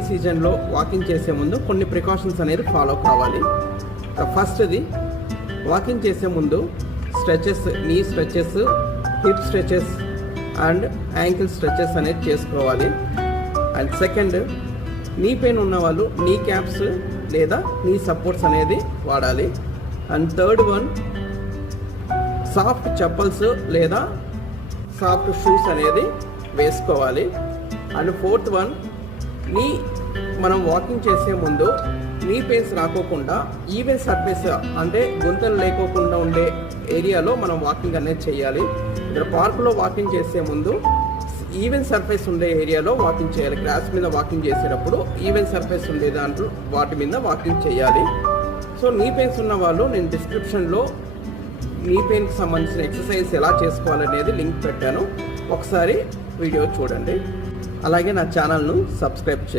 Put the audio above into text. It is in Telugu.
రైనీ సీజన్లో వాకింగ్ చేసే ముందు కొన్ని ప్రికాషన్స్ అనేది ఫాలో కావాలి. ఫస్ట్ది, వాకింగ్ చేసే ముందు స్ట్రెచెస్, నీ stretches, hip stretches and ankle stretches అనేది చేసుకోవాలి. అండ్ సెకండ్, నీ పెయిన్ ఉన్న వాళ్ళు నీ క్యాప్స్ లేదా నీ సపోర్ట్స్ అనేది వాడాలి. And third one, soft chappals లేదా సాఫ్ట్ షూస్ అనేది వేసుకోవాలి. అండ్ ఫోర్త్ వన్, మనం వాకింగ్ చేసే ముందు నీ పెయిన్స్ రాకోకుండా ఈవెన్ సర్ఫేస్ అంటే గుంతలు లేకోకుండా ఉండే ఏరియాలో మనం వాకింగ్ అనేది చేయాలి. ఇక్కడ పార్కులో వాకింగ్ చేసే ముందు ఈవెన్ సర్ఫేస్ ఉండే ఏరియాలో వాకింగ్ చేయాలి. గ్రాస్ మీద వాకింగ్ చేసేటప్పుడు ఈవెన్ సర్ఫేస్ ఉండే దాంట్లో వాటి మీద వాకింగ్ చేయాలి. సో నీ పెయిన్స్ ఉన్న వాళ్ళు నేను డిస్క్రిప్షన్లో నీ పెయిన్కి సంబంధించిన ఎక్సర్సైజ్ ఎలా చేసుకోవాలనేది లింక్ పెట్టాను, ఒకసారి వీడియో చూడండి. అలాగే నా ఛానల్ను సబ్స్క్రైబ్ చేయండి.